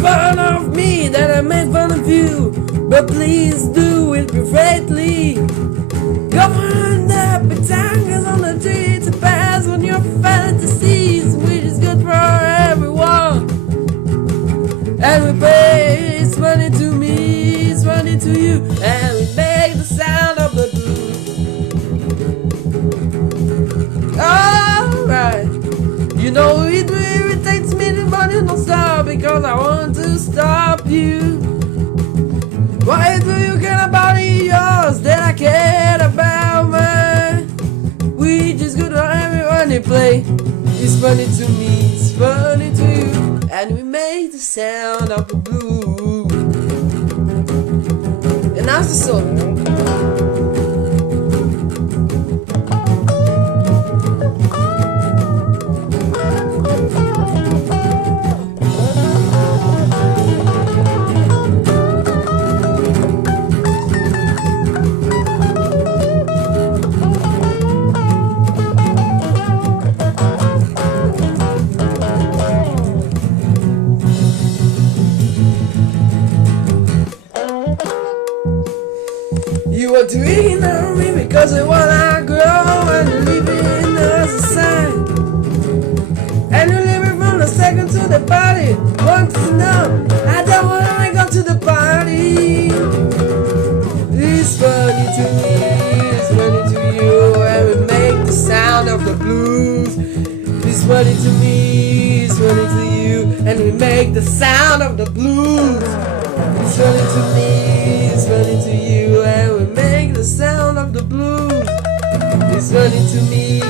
fun of me, that I make fun of you, but please do it greatly. Go on the petangers on the tree to pass on your fantasies, which is good for everyone. And we pay, it's funny to me, it's funny to you, and we make the sound of the blues. Alright, you know it irritates me to money don't stop, because I want to stop you. Why do you care about yours that I care about mine? We just go to everyone they play. It's funny to me, it's funny to you, and we make the sound of the blues. And that's the song. You are doing on me because you wanna grow, and you leave it as a sign. And you leave it from the second to the party. Want to know? I don't wanna go to the party. It's funny to me, it's funny to you, and we make the sound of the blues. It's funny to me, it's funny to you, and we make the sound of the blues. It's funny to me, it's funny to you, and we make the sound of the blues. It's funny to me,